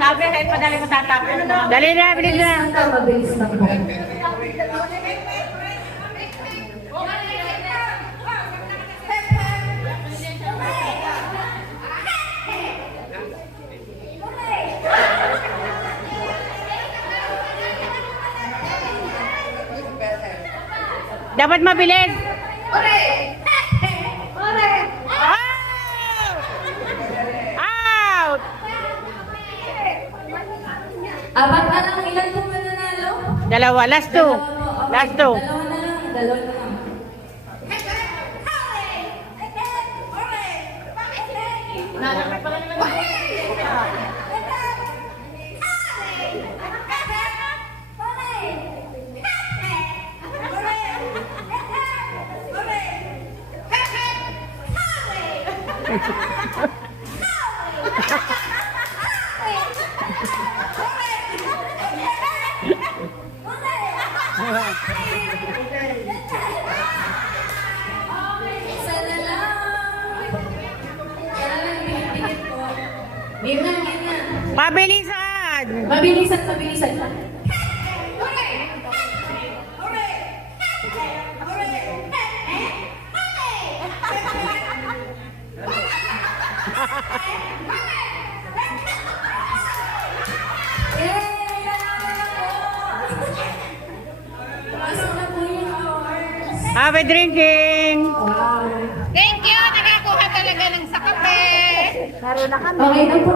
Sabi, kahit padali mo tatapin. Dali na, bilis na. Mabilis lang po. Dapat mabilis. Out! Apat na lang, ilan po mananalo? Dalawa, last two. Last two. Dalawa na lang, dalawa na lang. Sana lang. Sana lang, binibigit ko. Game na, game na. Pabilisan! Mabilisan, mabilisan. Happy drinking! Wow. Thank you! Nakakuha talaga ng sa kape! Okay na po.